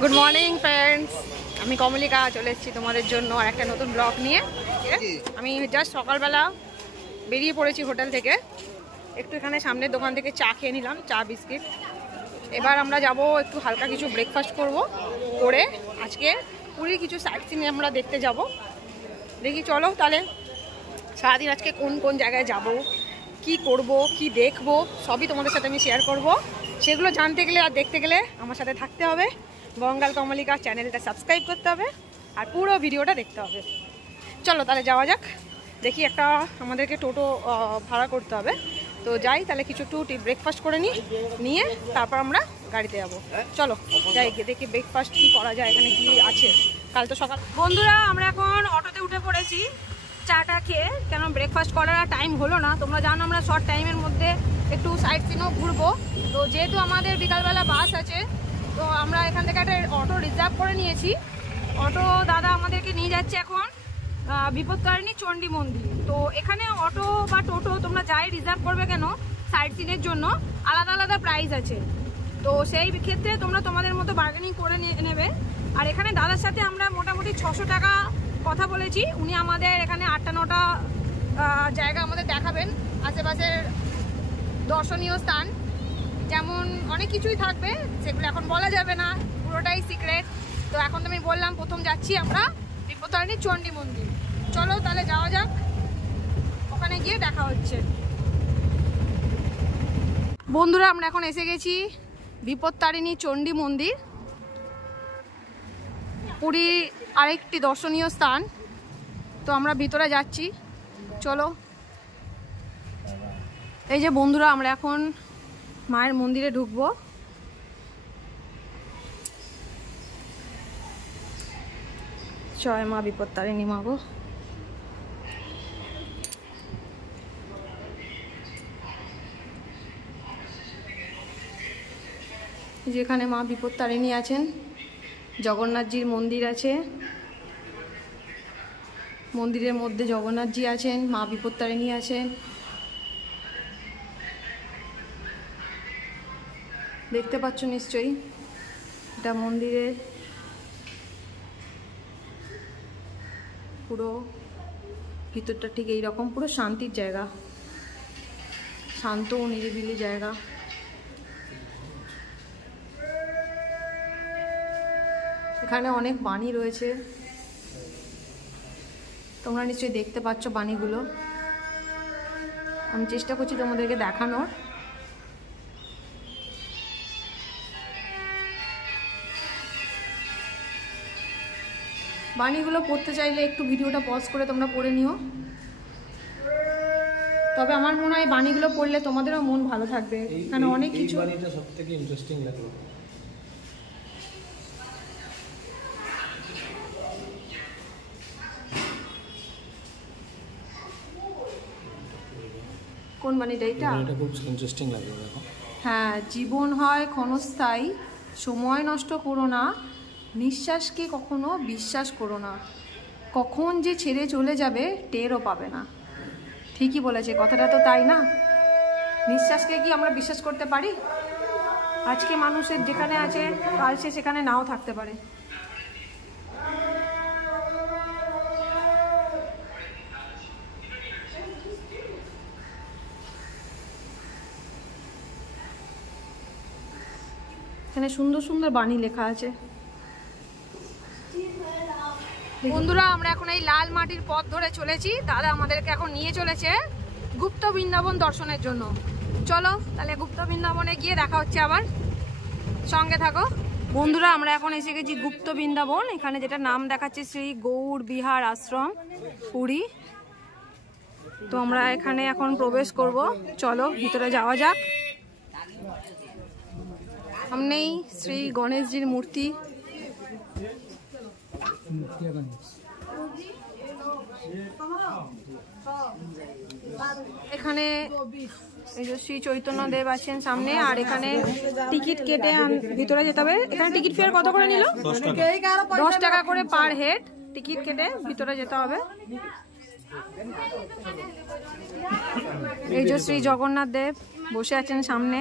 Good morning friends, আমি কমলিকা চলে এসেছি তোমাদের জন্য আর একটা নতুন ব্লগ নিয়ে। আমি জাস্ট সকালবেলা বেরিয়ে পড়েছি হোটেল থেকে, একটু এখানে সামনের দোকান থেকে চা খেয়ে নিলাম, চা বিস্কিট। এবার আমরা যাব একটু হালকা কিছু ব্রেকফাস্ট করে আজকে পুরীর কিছু সাইট সিন আমরা দেখতে যাব। দেখি চলো তাহলে সারাদিন আজকে কোন কোন জায়গায় যাব, কি করব, কি দেখব, সবই তোমাদের সাথে আমি শেয়ার করব। সেগুলো জানতে গেলে আর দেখতে গেলে আমার সাথে থাকতে হবে। বঙ্গাল কমলিকা চ্যানেলটা সাবস্ক্রাইব করতে হবে আর পুরো ভিডিওটা দেখতে হবে। চলো তাহলে যাওয়া যাক। দেখি একটা আমাদেরকে টোটো ভাড়া করতে হবে, তো যাই তাহলে কিছু একটু ব্রেকফাস্ট করে নিয়ে তারপর আমরা গাড়িতে যাব। চলো যাই, দেখি ব্রেকফাস্ট কি করা যায়, এখানে কি আছে। কাল তো সকাল বন্ধুরা আমরা এখন অটোতে উঠে পড়েছি চাটা খেয়ে, কেন ব্রেকফাস্ট করার টাইম হলো না। তোমরা জানো আমরা শর্ট টাইমের মধ্যে একটু সাইট সিনও ঘুরবো, তো যেহেতু আমাদের বিকালবেলা বাস আছে তো আমরা এখান থেকে একটা অটো রিজার্ভ করে নিয়েছি। অটো দাদা আমাদেরকে নিয়ে যাচ্ছে এখন বিপদতারিণী চণ্ডী মন্দির। তো এখানে অটো বা টোটো তোমরা যাই রিজার্ভ করবে কেন, সাইট সিনের জন্য আলাদা আলাদা প্রাইস আছে। তো সেই ক্ষেত্রে তোমরা তোমাদের মতো বার্গেনিং করে নেবে। আর এখানে দাদার সাথে আমরা মোটামুটি 600 টাকা কথা বলেছি। উনি আমাদের এখানে 8টা-9টা জায়গা আমাদের দেখাবেন, আশেপাশের দর্শনীয় স্থান, যেমন অনেক কিছুই থাকবে, সেগুলো এখন বলা যাবে না, পুরোটাই সিক্রেট। তো এখন তো আমি বললাম প্রথম যাচ্ছি আমরা বিপদতারিণী চণ্ডী মন্দির। চলো তাহলে যাওয়া যাক, ওখানে গিয়ে দেখা হচ্ছে। বন্ধুরা আমরা এখন এসে গেছি বিপদতারিণী চণ্ডী মন্দির, পুরীর আরেকটি দর্শনীয় স্থান। তো আমরা ভিতরে যাচ্ছি, চলো। এই যে বন্ধুরা আমরা এখন মায়ের মন্দিরে ঢুকবো। জয় মা বিপদতারিণী মা গো। যেখানে মা বিপদতারিণী আছেন, জগন্নাথজির মন্দির আছে, মন্দিরের মধ্যে জগন্নাথজি আছেন, মা বিপদতারিণী আছেন। দেখতে পাচ্ছ নিশ্চয়ই, এটা মন্দিরের পুরো ভিতরটা ঠিক এইরকম, পুরো শান্তির জায়গা, শান্ত ও নিরিবিলি জায়গা। এখানে অনেক বাণী রয়েছে, তোমরা নিশ্চয়ই দেখতে পাচ্ছ বাণীগুলো। আমি চেষ্টা করছি তোমাদেরকে দেখানোর। বাণীগুলো পড়তে চাইলে একটু ভিডিওটা পজ করে তোমরা পড়ে নিও। তবে আমার মনে হয় বাণীগুলো পড়লে তোমাদেরও মন ভালো থাকবে, কারণ অনেক কিছু। বাণীটা সবথেকে ইন্টারেস্টিং লাগলো। কোন বাণীটা? এটা খুব ইন্টারেস্টিং লাগলো, দেখো। হ্যাঁ, জীবন হয় ক্ষণস্থায়ী, সময় নষ্ট করো না, নিঃশ্বাসকে কখনো বিশ্বাস করো না, কখন যে ছেড়ে চলে যাবে টেরও পাবে না। ঠিকই বলেছে, কথাটা তো তাই না? নিঃশ্বাসকে কি আমরা বিশ্বাস করতে পারি? আজকে মানুষের যেখানে আছে কাল সে সেখানে নাও থাকতে পারে। এখানে সুন্দর সুন্দর বাণী লেখা আছে। বন্ধুরা আমরা এখন এই লাল মাটির পথ ধরে চলেছি, দাদা আমাদেরকে এখন নিয়ে চলেছে গুপ্ত বৃন্দাবন দর্শনের জন্য। চলো তাহলে গুপ্ত বৃন্দাবনে গিয়ে দেখা হচ্ছে আবার, সঙ্গে থাকো। বন্ধুরা আমরা এখন এসে গেছি গুপ্ত বৃন্দাবন, এখানে যেটা নাম দেখাচ্ছে শ্রী গৌর বিহার আশ্রম পুরী। তো আমরা এখানে এখন প্রবেশ করব, চলো ভিতরে যাওয়া যাক। সামনেই শ্রী গণেশজির মূর্তি। এখানে এই যে শ্রী চৈতন্য দেব আছেন সামনে, আর এখানে টিকিট কেটে ভিতরে যেতে হবে। এখানে টিকিট ফেয়ার কত করে নিল? 10 টাকা করে পার হেড টিকিট কেটে ভিতরে যেতে হবে। এই যে শ্রী জগন্নাথ দেব বসে আছেন সামনে,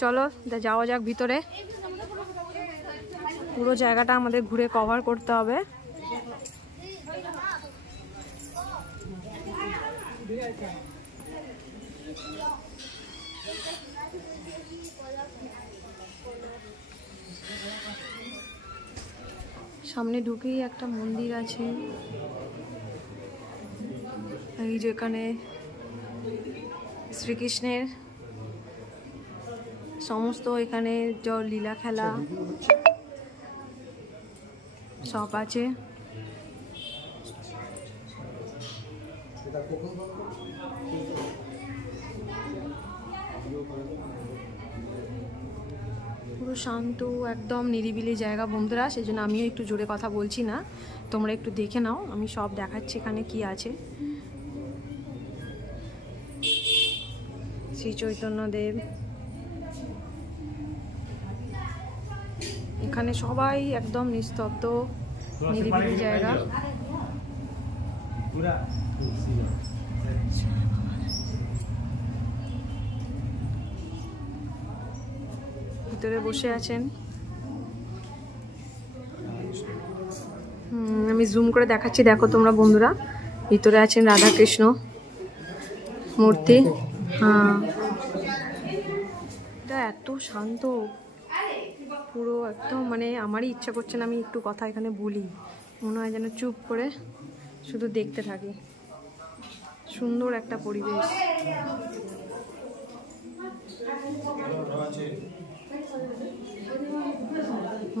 চলো যাওয়া যাক ভিতরে। পুরো জায়গাটা আমাদের ঘুরে কভার করতে হবে। সামনে ঢুকেই একটা মন্দির আছে, এই যেখানে শ্রীকৃষ্ণের সমস্ত এখানে লীলা খেলা সব আছে। পুরো শান্ত একদম নিরিবিলি জায়গা বন্ধুরা, সেই জন্য আমিও একটু জোরে কথা বলছি না, তোমরা একটু দেখে নাও, আমি সব দেখাচ্ছি এখানে কি আছে। শ্রী চৈতন্যদেব, এখানে সবাই একদম নিস্তব্ধ নিরিবিলি জায়গা। ভিতরে বসে আছেন, আমি জুম করে দেখাচ্ছি, দেখো তোমরা বন্ধুরা, ভিতরে আছেন রাধা কৃষ্ণ মূর্তি। হ্যাঁ, এটা এত শান্ত পুরো একদম, মানে আমারই ইচ্ছা করছে না আমি একটু কথা এখানে বলি, মনে হয় যেন চুপ করে শুধু দেখতে থাকি। সুন্দর একটা পরিবেশ।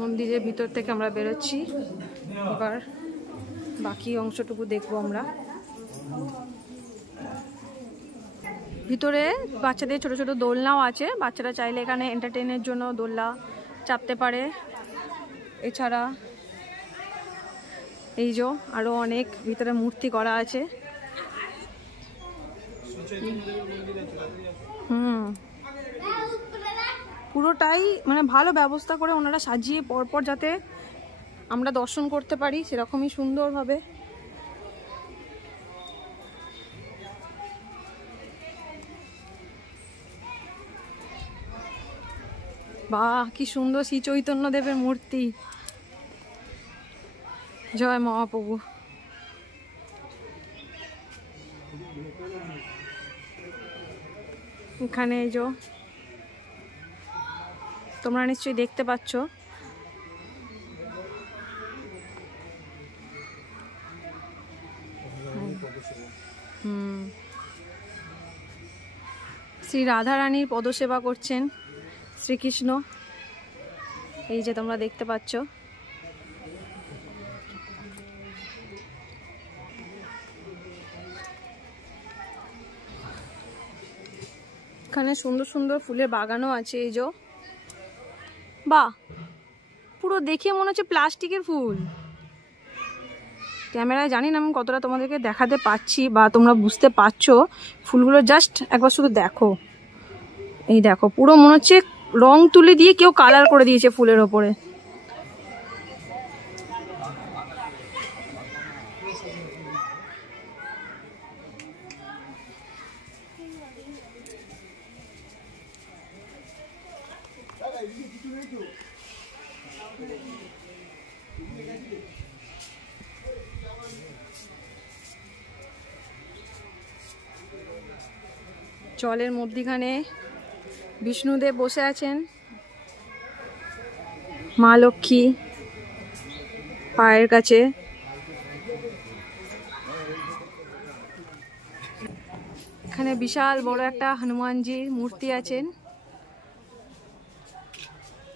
মন্দিরের ভিতর থেকে আমরা বেরোচ্ছি, এবার বাকি অংশটুকু দেখবো আমরা। ভিতরে বাচ্চাদের ছোট ছোট দোলনাও আছে, বাচ্চারা চাইলে এখানে এন্টারটেইনের জন্য দোলনা চাপতে পারে। এছাড়া এই যে আরো অনেক ভিতরে মূর্তি করা আছে। পুরোটাই মানে ভালো ব্যবস্থা করে ওনারা সাজিয়ে পরপর যাতে আমরা দর্শন করতে পারি সেরকমই সুন্দরভাবে। বাহ, কি সুন্দর শ্রী চৈতন্য দেবের মূর্তি। জয় মহাপ্রভু। এখানে এই যে তোমরা নিশ্চয়ই দেখতে পাচ্ছ, শ্রী রাধারানীর পদসেবা করছেন শ্রীকৃষ্ণ, এই যে তোমরা দেখতে পাচ্ছ। এখানে সুন্দর সুন্দর ফুলের বাগানও আছে, এই যে বাহ, পুরো দেখে মনে হচ্ছে প্লাস্টিকের ফুল। ক্যামেরায় জানি না আমি কতটা তোমাদেরকে দেখাতে পাচ্ছি বা তোমরা বুঝতে পারছো, ফুলগুলো জাস্ট একবার শুধু দেখো। এই দেখো, পুরো মনে হচ্ছে রং তুলে দিয়ে কেউ কালার করে দিয়েছে ফুলের ওপরে। জলের মধ্যিখানে বিষ্ণুদেব বসে আছেন, মা লক্ষ্মী পায়ের কাছে। এখানে বিশাল বড় একটা হনুমানজির মূর্তি আছেন,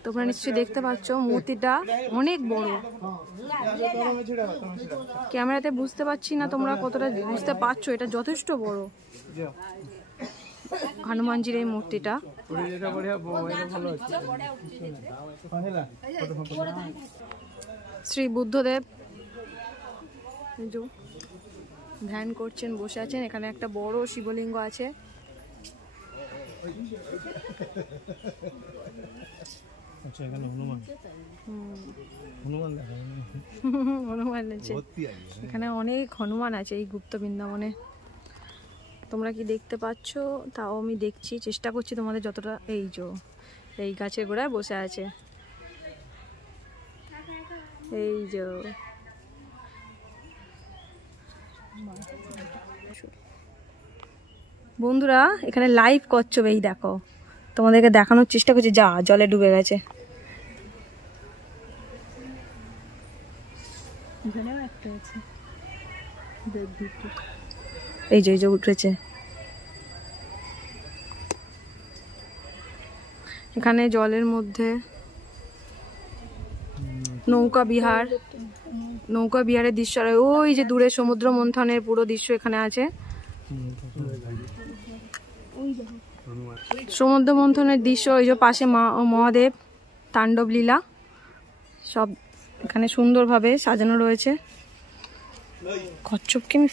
তোমরা নিশ্চয়ই দেখতে পাচ্ছ। মূর্তিটা অনেক বড়, ক্যামেরাতে বুঝতে পারছি না তোমরা কতটা বুঝতে পারছো, এটা যথেষ্ট বড় হনুমানজির এই মূর্তিটা। শ্রী বুদ্ধদেব ধ্যান করছেন, বসে আছেন। এখানে একটা বড় শিবলিঙ্গ আছে। আচ্ছা, এখানে হনুমান হনুমান আছে, এখানে অনেক হনুমান আছে এই গুপ্ত বৃন্দাবনে। তোমরা কি দেখতে পাচ্ছ? তাও আমি দেখছি, চেষ্টা করছি তোমাদের যতটা। এই যে এই গাছের গোড়ায় বসে আছে। এই যে বন্ধুরা এখানে লাইভ কচ্ছপ, এই দেখো তোমাদেরকে দেখানোর চেষ্টা করছি। যা জলে ডুবে গেছে। এই যে উঠেছে। এখানে জলের মধ্যে নৌকা বিহারের দৃশ্য, আর ওই যে দূরে সমুদ্র মন্থনের পুরো দৃশ্য এখানে আছে। সমুদ্র মন্থনের দৃশ্য, ওই যে পাশে মহাদেব তাণ্ডব লীলা সব এখানে সুন্দরভাবে সাজানো রয়েছে। কচ্ছপকে আমি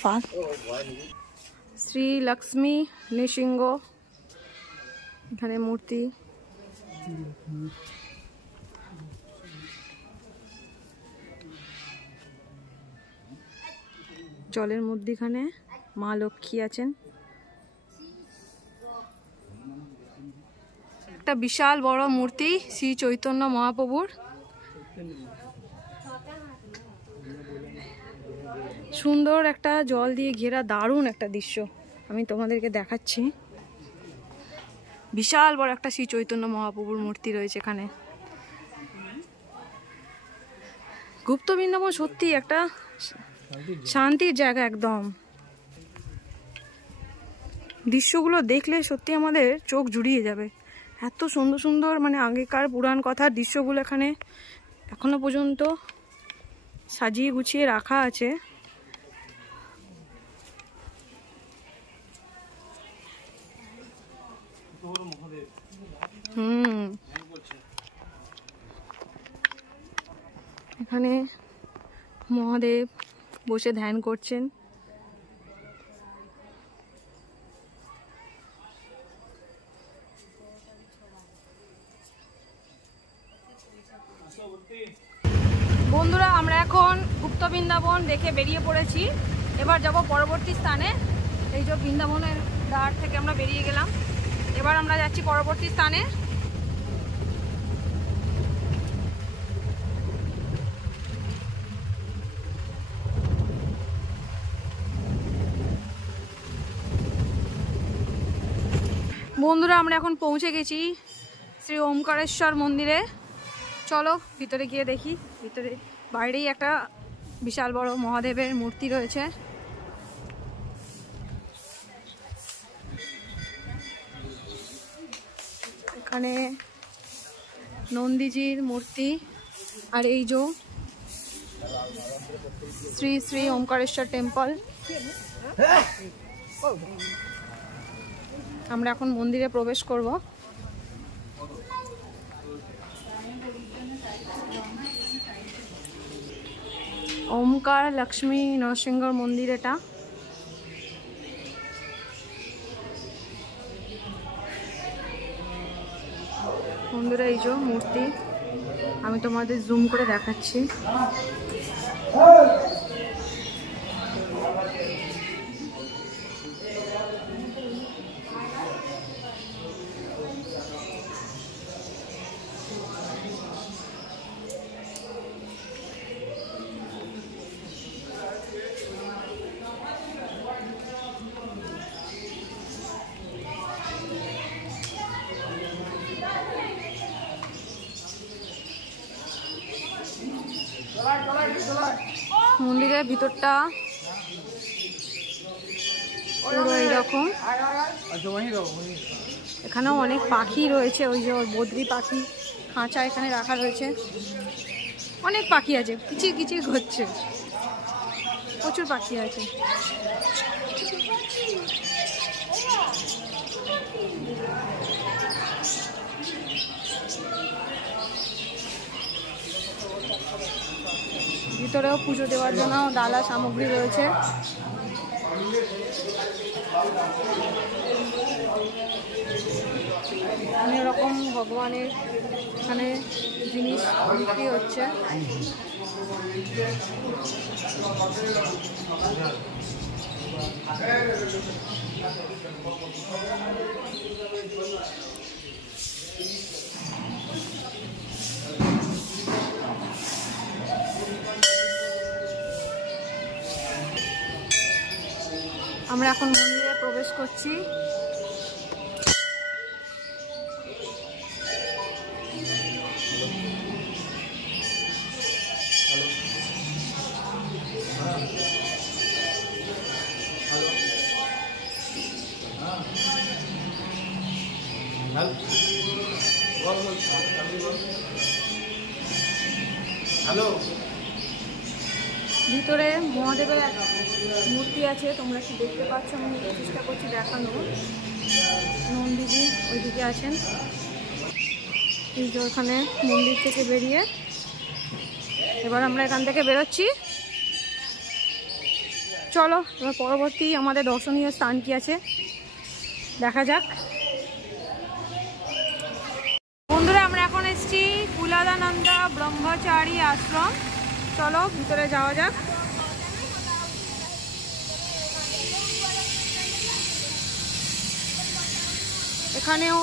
শ্রী লক্ষ্মী নৃসিংহ এখানে মূর্তি। জলের মধ্যখানে মা লক্ষ্মী আছেন। একটা বিশাল বড় মূর্তি শ্রী চৈতন্য মহাপ্রভুর। সুন্দর একটা জল দিয়ে ঘেরা দারুণ একটা দৃশ্য আমি তোমাদেরকে দেখাচ্ছি। বিশাল বড় একটা শ্রী চৈতন্য মহাপ্রভুর মূর্তি রয়েছে এখানে। গুপ্ত বৃন্দাবন সত্যি একটা শান্তির জায়গা একদম। দৃশ্যগুলো দেখলে সত্যি আমাদের চোখ জুড়িয়ে যাবে। এত সুন্দর সুন্দর মানে আগেকার পুরাণ কথার দৃশ্যগুলো এখানে এখনো পর্যন্ত সাজিয়ে গুছিয়ে রাখা আছে। এখানে মহাদেব বসে ধ্যান করছেন। বন্ধুরা আমরা এখন গুপ্ত বৃন্দাবন দেখে বেরিয়ে পড়েছি। এবার যাব পরবর্তী স্থানে। এই যে বৃন্দাবনের দ্বার থেকে আমরা বেরিয়ে গেলাম, এবার আমরা যাচ্ছি পরবর্তী স্থানে। বন্ধুরা আমরা এখন পৌঁছে গেছি শ্রী ওমকারেশ্বর মন্দিরে। চলো ভিতরে গিয়ে দেখি। ভিতরে বাইরেই একটা বিশাল বড় মহাদেবের মূর্তি রয়েছে। এখানে নন্দীজির মূর্তি, আর এই যে শ্রী শ্রী ওমকারেশ্বর টেম্পল। আমরা এখন মন্দিরে প্রবেশ করব। ওমকার লক্ষ্মী নরসিংহর মন্দির এটা। বন্ধুরা এই যে মূর্তি, আমি তোমাদের জুম করে দেখাচ্ছি। মন্দিরের ভিতরটা পুরো এইরকম। এখানেও অনেক পাখি রয়েছে, ওই যে বদ্রি পাখি খাঁচা এখানে রাখা রয়েছে। অনেক পাখি আছে, কিচির কিচির করছে, প্রচুর পাখি আছে। ভিতরেও পুজো দেওয়ার জন্য ডালা সামগ্রী রয়েছে। অনেক রকম ভগবানের এখানে জিনিস বিক্রি হচ্ছে। আমরা এখন মন্দিরে প্রবেশ করছি। ভিতরে মহাদেবের এক মূর্তি আছে, তোমরা কি দেখতে পাচ্ছ? আমি চেষ্টা করছি দেখানো। নন্দীজি ওইদিকে আছেন। এই যে ওখানে মন্দির থেকে বেরিয়ে এবার আমরা এখান থেকে বেরোচ্ছি। চলো এবার পরবর্তী আমাদের দর্শনীয় স্থান কি আছে দেখা যাক। বন্ধুরা আমরা এখন এসেছি কুলাদানন্দ ব্রহ্মচারী আশ্রম। চলো ভিতরে যাওয়া যাক। এখানেও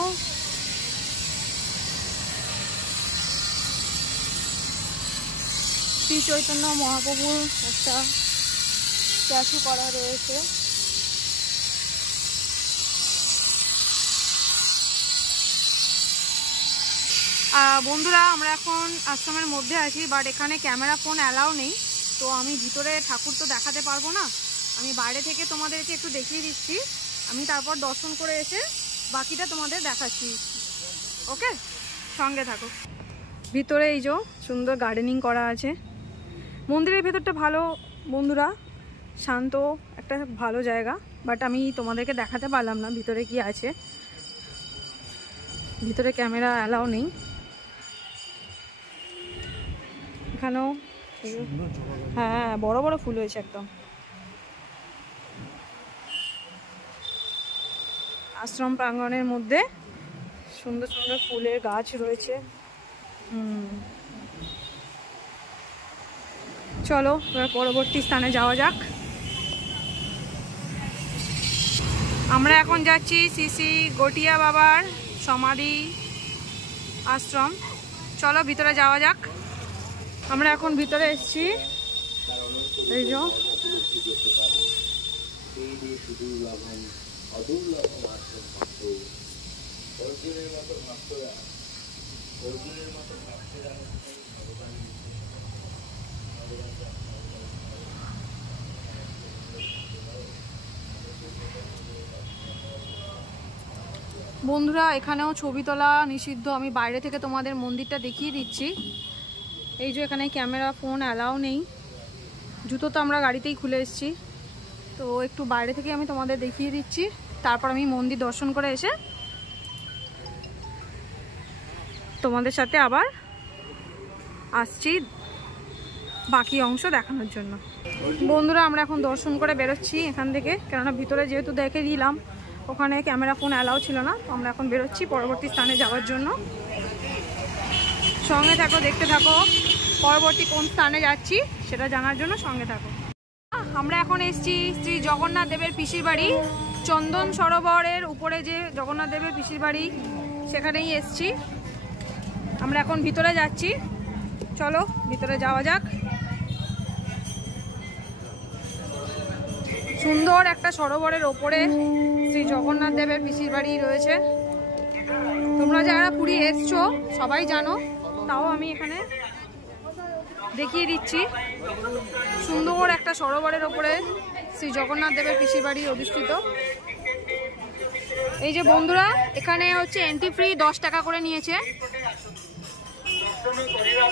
শ্রী চৈতন্য মহাপ্রভুর একটা স্ট্যাচু করা রয়েছে। বন্ধুরা আমরা এখন আশ্রমের মধ্যে আছি, বাট এখানে ক্যামেরা ফোন অ্যালাউ নেই, তো আমি ভিতরে ঠাকুর তো দেখাতে পারবো না। আমি বাইরে থেকে তোমাদেরকে একটু দেখিয়ে দিচ্ছি, আমি তারপর দর্শন করে এসে বাকিটা তোমাদের দেখাচ্ছি। ওকে, সঙ্গে থাকো। ভিতরে এই যে সুন্দর গার্ডেনিং করা আছে। মন্দিরের ভেতরটা ভালো বন্ধুরা, শান্ত একটা ভালো জায়গা, বাট আমি তোমাদেরকে দেখাতে পারলাম না ভিতরে কি আছে। ভিতরে ক্যামেরা অ্যালাউ নেই। এখানেও হ্যাঁ বড় বড় ফুল হয়েছে একদম। আশ্রম প্রাঙ্গণের মধ্যে সুন্দর সুন্দর ফুলের গাছ রয়েছে। চলো এবার পরবর্তী স্থানে যাওয়া যাক। আমরা এখন যাচ্ছি শ্রী শ্রী গটিয়া বাবার সমাধি আশ্রম। চলো ভিতরে যাওয়া যাক। আমরা এখন ভিতরে এসেছি। এই যে বন্ধুরা এখানেও ছবি তোলা নিষিদ্ধ। আমি বাইরে থেকে তোমাদের মন্দিরটা দেখিয়ে দিচ্ছি। এই যে এখানে ক্যামেরা ফোন অ্যালাউ নেই। জুতো তো আমরা গাড়িতেই খুলে এসেছি, তো একটু বাইরে থেকে আমি তোমাদের দেখিয়ে দিচ্ছি। তারপর আমি মন্দির দর্শন করে এসে তোমাদের সাথে আবার আসছি বাকি অংশ দেখানোর জন্য। বন্ধুরা আমরা এখন দর্শন করে বেরোচ্ছি এখান থেকে, কেননা ভিতরে যেহেতু দেখে দিলাম ওখানে ক্যামেরা ফোন অ্যালাউ ছিল না, তো আমরা এখন বেরোচ্ছি পরবর্তী স্থানে যাওয়ার জন্য। সঙ্গে থাকো, দেখতে থাকো পরবর্তী কোন স্থানে যাচ্ছি সেটা জানার জন্য সঙ্গে থাকো। আমরা এখন এসেছি শ্রী জগন্নাথ দেবের পিসির বাড়ি, চন্দন সরোবরের উপরে যে জগন্নাথ দেবের পিসির বাড়ি সেখানেই এসেছি। আমরা এখন ভিতরে যাচ্ছি। চলো ভিতরে যাওয়া যাক। সুন্দর একটা সরোবরের ওপরে শ্রী জগন্নাথ দেবের পিসির বাড়ি রয়েছে। তোমরা যারা পুরী এসছো সবাই জানো, তাও আমি এখানে দেখিয়ে দিচ্ছি। সুন্দর একটা সরোবরের ওপরে শ্রী জগন্নাথ দেবের পিসির বাড়ি অধিষ্ঠিত। এই যে বন্ধুরা এখানে হচ্ছে এন্ট্রি ফ্রি 10 টাকা করে নিয়েছে।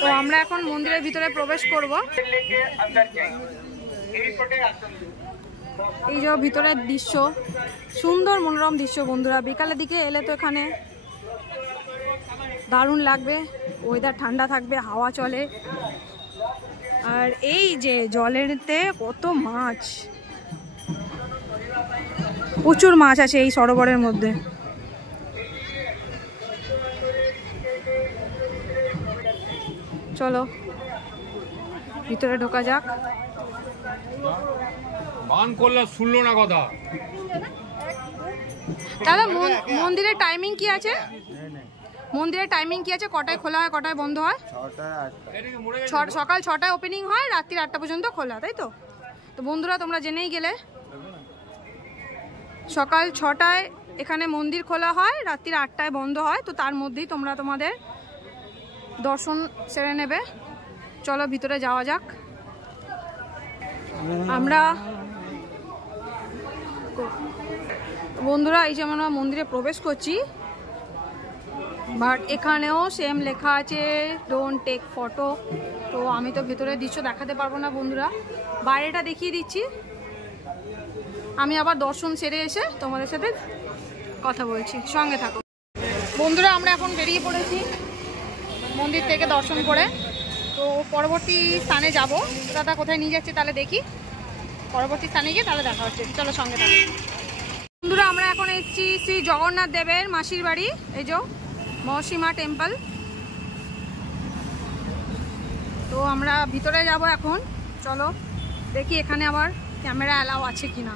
তো আমরা এখন মন্দিরের ভিতরে প্রবেশ করব। এই যে ভিতরের দৃশ্য, সুন্দর মনোরম দৃশ্য বন্ধুরা। বিকালের দিকে এলে তো এখানে দারুণ লাগবে। ওয়েদার ঠান্ডা থাকবে, হাওয়া চলে, আর এই যে জলেরতে কত মাছ, প্রচুর মাছ আছে এই সরোবরের মধ্যে। চলো ভিতরে ঢোকা যাক। বান করলে শুনলো না কথা। দাদা মন্দিরের টাইমিং কি আছে? মন্দিরের টাইমিং কি আছে? কটায় খোলা হয়, কটায় বন্ধ হয়? সকাল 6টায় ওপেনিং হয়, রাত্রি 8টা পর্যন্ত খোলা, তাই তো? তো বন্ধুরা তোমরা জেনেই গেলে। সকাল 6টায় এখানে মন্দির খোলা হয়, রাত্রি 8টায় বন্ধ হয়। তো তার মধ্যেই তোমরা তোমাদের দর্শন সেরে নেবে। চলো ভিতরে যাওয়া যাক। আমরা বন্ধুরা এই যে আমরা মন্দিরে প্রবেশ করছি, বাট এখানেও সেম লেখা আছে ডোন্ট টেক ফটো। তো আমি তো ভেতরে দৃশ্য দেখাতে পারবো না বন্ধুরা, বাইরেটা দেখিয়ে দিচ্ছি। আমি আবার দর্শন সেরে এসে তোমাদের সাথে কথা বলছি, সঙ্গে থাকো বন্ধুরা। আমরা এখন বেরিয়ে পড়েছি মন্দির থেকে দর্শন করে। তো পরবর্তী স্থানে যাব। দাদা কোথায় নিয়ে যাচ্ছে তাহলে দেখি, পরবর্তী স্থানে গিয়ে তাহলে দেখা হচ্ছে। চলো সঙ্গে থাকো বন্ধুরা। আমরা এখন এসেছি শ্রী জগন্নাথ দেবের মাসির বাড়ি, এই যে মহসীমা টেম্পল। তো আমরা ভিতরে যাব এখন। চলো দেখি এখানে আবার ক্যামেরা অ্যালাউ আছে কিনা।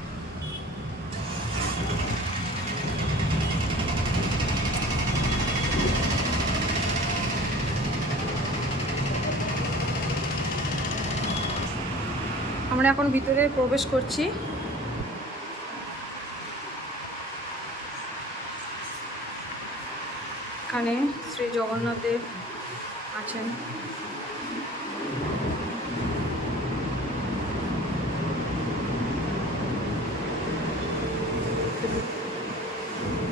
আমরা এখন ভিতরে প্রবেশ করছি। এখানে শ্রী জগন্নাথ দেব আছেন।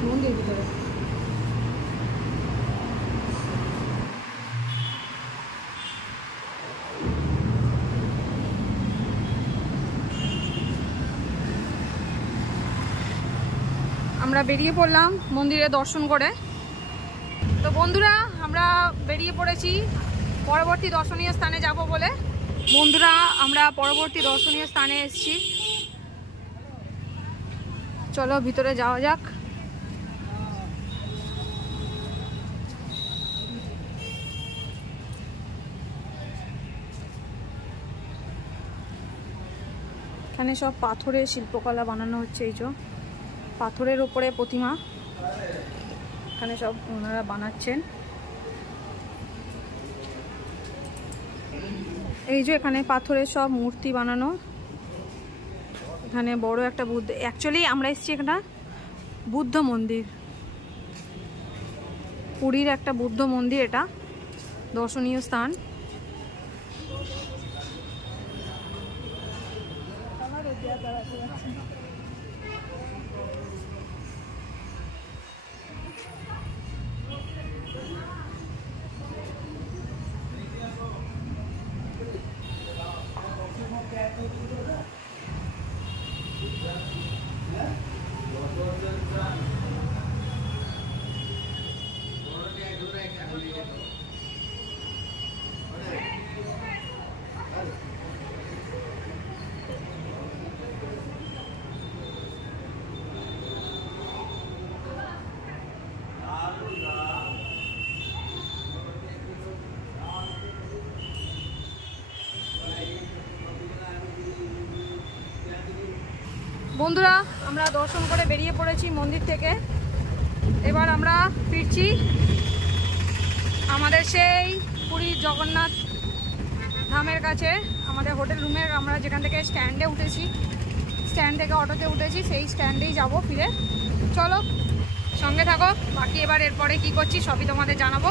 মন্দির ভিতরে আমরা বেরিয়ে পড়লাম মন্দিরে দর্শন করে। তো বন্ধুরা আমরা বেরিয়ে পড়েছি পরবর্তী দর্শনীয় স্থানে যাব বলে। বন্ধুরা আমরা পরবর্তী দর্শনীয় স্থানে এসেছি, চলো ভিতরে যাওয়া যাক। এখানে সব পাথরের শিল্পকলা বানানো হচ্ছে। এই যে পাথরের উপরে প্রতিমা এখানে সব ওনারা বানাচ্ছেন। এই যে এখানে পাথরের সব মূর্তি বানানো। এখানে বড় একটা বুদ্ধ, অ্যাকচুয়ালি আমরা এসেছি এখানে বুদ্ধ মন্দির, পুরীর একটা বুদ্ধ মন্দির, এটা দর্শনীয় স্থান। বন্ধুরা আমরা দর্শন করে বেরিয়ে পড়েছি মন্দির থেকে। এবার আমরা ফিরছি আমাদের সেই পুরী জগন্নাথ ধামের কাছে, আমাদের হোটেল রুমের। আমরা যেখান থেকে স্ট্যান্ডে উঠেছি, স্ট্যান্ড থেকে অটোতে উঠেছি, সেই স্ট্যান্ডেই যাব ফিরে। চলো সঙ্গে থাকো, বাকি এবার এরপরে কি করছি সবই তোমাদের জানাবো।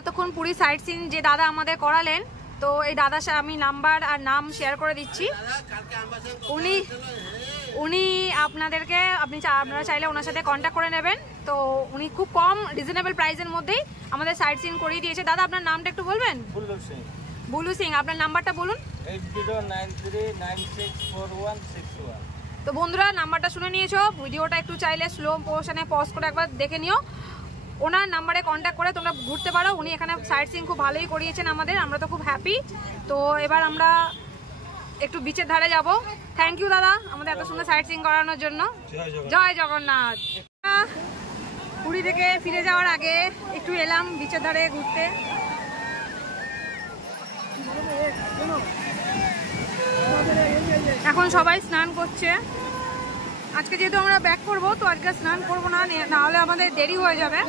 এতক্ষণ পুরী সাইট সিন যে দাদা আমাদের করালেন, তো এই দাদার সাথে আমি নাম্বার আর নাম শেয়ার করে দিচ্ছি। উনি আপনাদেরকে আপনারা চাইলে ওনার সাথে কন্ট্যাক্ট করে নেবেন। তো উনি খুব কম রিজনেবল প্রাইসের মধ্যেই আমাদের সাইট সিন করিয়ে দিয়েছে। দাদা আপনার নামটা একটু বলবেন? বুলু সিং। আপনার নাম্বারটা বলুন। 8093964161। তো বন্ধুরা নাম্বারটা শুনে নিয়েছো, ভিডিওটা একটু চাইলে স্লো পোর্শনে পজ করে একবার দেখে নিও। ওনার নাম্বারে কন্ট্যাক্ট করে তোমরা ঘুরতে পারো। উনি এখানে সাইট সিন খুব ভালোই করিয়েছেন আমাদের, আমরা তো খুব হ্যাপি। তো এবার আমরা একটু বিচের ধারে যাব। থ্যাংক ইউ দাদা আমাদের এত সুন্দর সাইট সিন করানোর জন্য। জয় জগন্নাথ। পুরী থেকে ফিরে যাওয়ার আগে একটু এলাম বিচের ধারে ঘুরতে। এখন সবাই স্নান করছে। আজকে যেহেতু আমরা ব্যাক করবো, তো আজকে স্নান করবো না, নাহলে আমাদের দেরি হয়ে যাবে।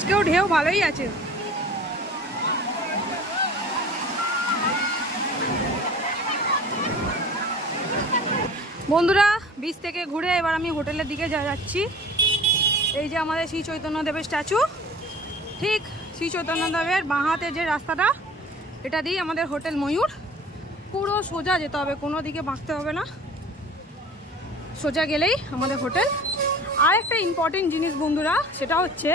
আজকেও ঢেউ ভালোই আছে। বন্ধুরা বিচ থেকে ঘুরে এবার আমি হোটেলের দিকে যাচ্ছি। এই যে আমাদের শ্রী চৈতন্যদেবের স্ট্যাচু, ঠিক শ্রী চৈতন্যদেবের বাঁ হাতে যে রাস্তাটা, এটা দিয়ে আমাদের হোটেল ময়ূর। পুরো সোজা যেতে হবে, কোনো দিকে বাঁকতে হবে না, সোজা গেলেই আমাদের হোটেল। আর একটা ইম্পর্টেন্ট জিনিস বন্ধুরা, সেটা হচ্ছে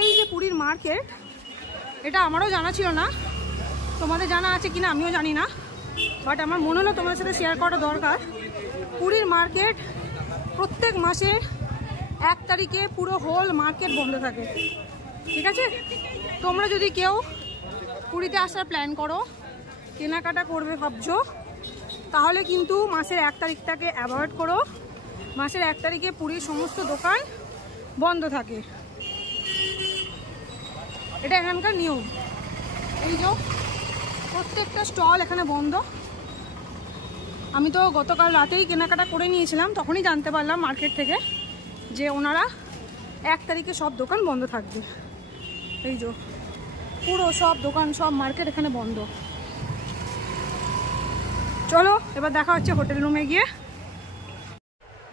এই যে পুরীর মার্কেট, এটা আমারও জানা ছিল না, তোমাদের জানা আছে কিনা আমিও জানি না, বাট আমার মনে হলো তোমাদের সাথে শেয়ার করা দরকার। পুরীর মার্কেট প্রত্যেক মাসে 1 তারিখে পুরো হোল মার্কেট বন্ধ থাকে, ঠিক আছে? তোমরা যদি কেউ পুরীতে আসার প্ল্যান করো, কেনাকাটা করবে ভাবছো, তাহলে কিন্তু মাসের 1 তারিখটাকে অ্যাভয়েড করো। মাসের 1 তারিখে পুরীর সমস্ত দোকান বন্ধ থাকে, এটা এখানকার নিয়ম। এই যে প্রত্যেকটা স্টল এখানে বন্ধ। আমি তো গতকাল রাতেই কেনাকাটা করে নিয়েছিলাম, তখনই জানতে পারলাম মার্কেট থেকে যে ওনারা 1 তারিখে সব দোকান বন্ধ থাকবে। এই যে পুরো সব দোকান, সব মার্কেট এখানে বন্ধ। চলো এবার দেখা হচ্ছে হোটেল রুমে গিয়ে।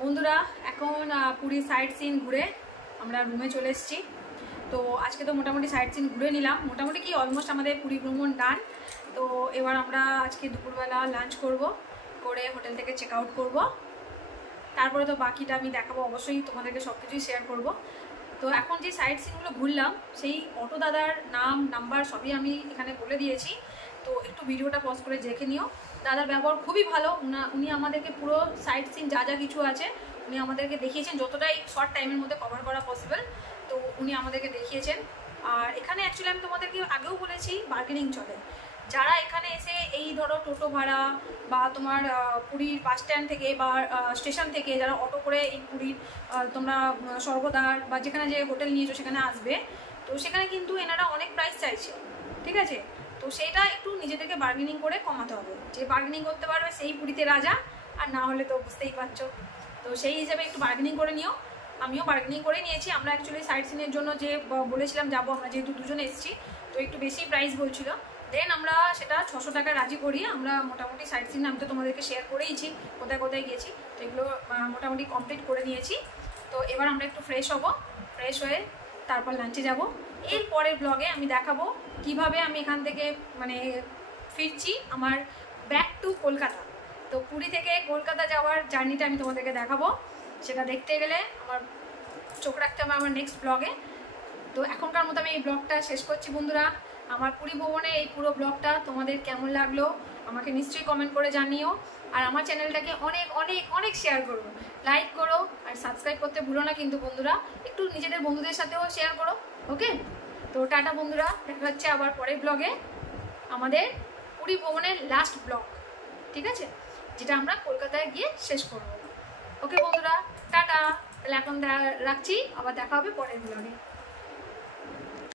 বন্ধুরা এখন পুরী সাইট সিন ঘুরে আমরা রুমে চলে এসেছি। তো আজকে তো মোটামুটি সাইট সিন ঘুরে নিলাম, মোটামুটি কি অলমোস্ট আমাদের পুরী ভ্রমণ ডান। তো এবার আমরা আজকে দুপুরবেলা লাঞ্চ করে হোটেল থেকে চেক আউট করবো। তারপরে তো বাকিটা আমি দেখাবো, অবশ্যই তোমাদেরকে সব কিছুই শেয়ার করবো। তো এখন যে সাইট সিনগুলো ঘুরলাম, সেই অটো দাদার নাম নাম্বার সবই আমি এখানে বলে দিয়েছি, তো একটু ভিডিওটা পজ করে দেখে নিও। দাদার ব্যবহার খুবই ভালো, উনি আমাদেরকে পুরো সাইট সিন যা যা কিছু আছে উনি আমাদেরকে দেখিয়েছেন, যতটাই শর্ট টাইমের মধ্যে কভার করা পসিবল, তো উনি আমাদেরকে দেখিয়েছেন। আর এখানে অ্যাকচুয়ালি আমি তোমাদেরকে আগেও বলেছি, বার্গেনিং চলে। যারা এখানে এসে এই ধরো টোটো ভাড়া বা তোমার পুরীর বাস স্ট্যান্ড থেকে বা স্টেশন থেকে যারা অটো করে এই পুরীর তোমরা সর্বদার বা যেখানে যে হোটেল নিয়েছো সেখানে আসবে, তো সেখানে কিন্তু এনারা অনেক প্রাইস চাইছে, ঠিক আছে? তো সেইটা একটু নিজেদেরকে বার্গেনিং করে কমাতে হবে। যে বার্গেনিং করতে পারবে সেই পুরীতে রাজা, আর না হলে তো বুঝতেই পারছো। তো সেই হিসাবে একটু বার্গেনিং করে নিও। আমিও বার্গেনিং করে নিয়েছি। আমরা অ্যাকচুয়ালি সাইট সিনের জন্য যে বলেছিলাম যাবো, আমরা যেহেতু দুজনে এসেছি, তো একটু বেশি প্রাইস বলছিল, দেন আমরা সেটা 600 টাকা রাজি করি। আমরা মোটামুটি সাইট সিন আমি তো তোমাদেরকে শেয়ার করেইছি কোথায় কোথায় গেছি, তো এগুলো মোটামুটি কমপ্লিট করে নিয়েছি। তো এবার আমরা একটু ফ্রেশ হব, ফ্রেশ হয়ে তারপর লাঞ্চে যাব। এর পরের ব্লগে আমি দেখাবো কিভাবে আমি এখান থেকে মানে ফিরছি আমার ব্যাক টু কলকাতা। তো পুরী থেকে কলকাতা যাওয়ার জার্নিটা আমি তোমাদেরকে দেখাবো। সেটা দেখতে গেলে আমার চোখ রাখতে হবে আমার নেক্সট ব্লগে। তো এখনকার মতো আমি এই ব্লগটা শেষ করছি বন্ধুরা। আমার পুরী ভ্রমণে এই পুরো ব্লগটা তোমাদের কেমন লাগলো আমাকে নিশ্চয়ই কমেন্ট করে জানিও। আর আমার চ্যানেলটাকে অনেক অনেক অনেক শেয়ার করো, লাইক করো, আর সাবস্ক্রাইব করতে ভুলো না কিন্তু বন্ধুরা। একটু নিজেদের বন্ধুদের সাথেও শেয়ার করো, ওকে? তো টাটা বন্ধুরা, দেখা হচ্ছে আবার পরের ব্লগে, আমাদের পুরী ভ্রমণের লাস্ট ব্লগ, ঠিক আছে? যেটা আমরা কলকাতায় গিয়ে শেষ করবো। ওকে বন্ধুরা, টাটা। তাহলে এখন রাখছি, আবার দেখা হবে পরের ব্লগে।